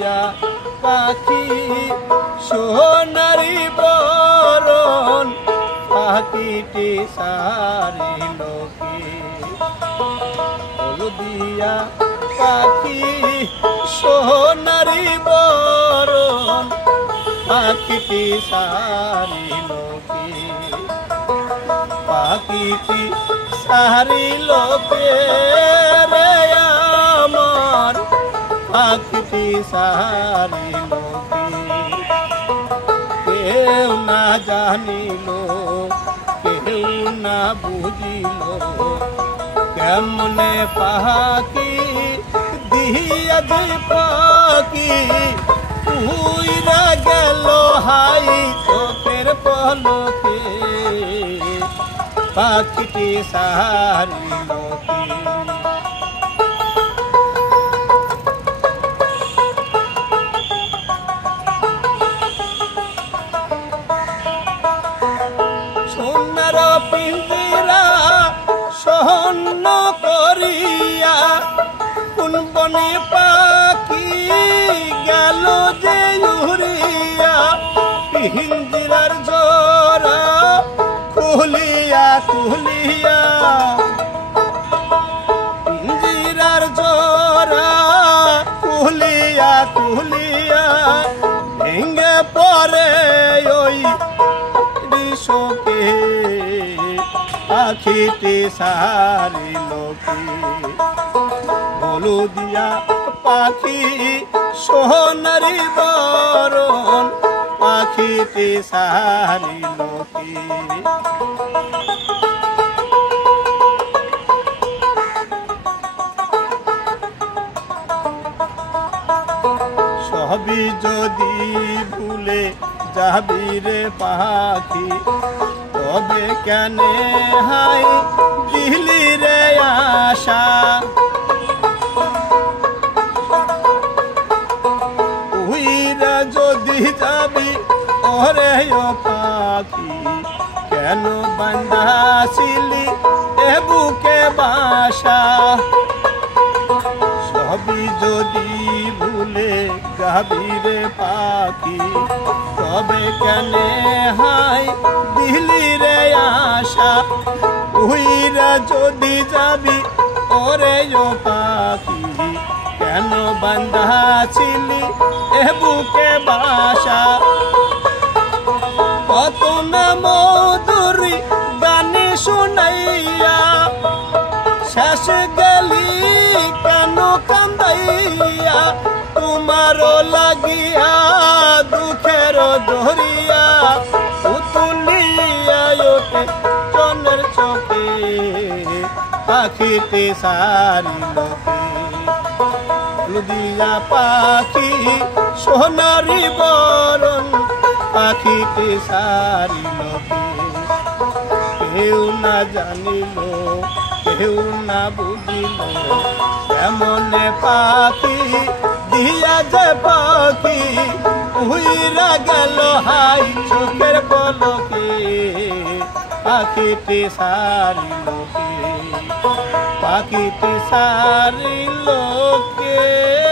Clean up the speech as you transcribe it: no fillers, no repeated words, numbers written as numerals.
দিয়া পাখি সোনারি বরণ পাখিটি সারিল কি হলদিয়া পাখি সোনারি বরণ পাখিটি সারিল কি পাখিটি সারিল কে রে আমার পাখিটি সারিল কি কেউ না জানিল কেউ না বুঝিল কেমনে পাখি দিয়া যে পাখি উইরা গেল হাই চোখের পলকে পাখিটি সারিল কি সোনার পিঞ্জিরা স্বর্ণ করিয়া কোন বনে পাখি গেল যে উড়িয়া পিঞ্জিরার জোড়া খুলিয়া খুলিয়া পিঞ্জিরার জোড়া খুলিয়া খুলিয়া ভেঙে পড়ে ওই শোকে পাখিটি সারিল কি হলদিয়া পাখি সোনারি বরণ পাখিটি সারিল কি সবই যদি ভুলে যাবি রে পাখি তবে কেনে হাই দিলি রে আশা উইরা যদি যাবি ওরে ও পাখি কেন বান্ধাছিলি এ বুকে বাসা সবই যদি ভুলে যাবি রে পাখি তবে কেনে হাই দিলি রে আশা উইরা যদি যাবি ওরে ও পাখি কেন বান্ধাছিলি এ বুকে বাসা কত না মধুরী গানে শুনাইয়া শেষ গেলি কেন কান্দাইয়া তোমারও লাগিয়া দুঃখের দরিয়া উতুলিয়া ওঠে চনের চোখে পাখিটি সারিল কি হলদিয়া পাখি সোনারি বরণ পাখিটি সারিল কি কেউ না জানিল কেউ না বুঝিল কেমনে পাখি দিয়া যে পাখি উইরা গেল হাই চোখের পলকে পাখিটি সারিল কি পাখিটি সারিল কে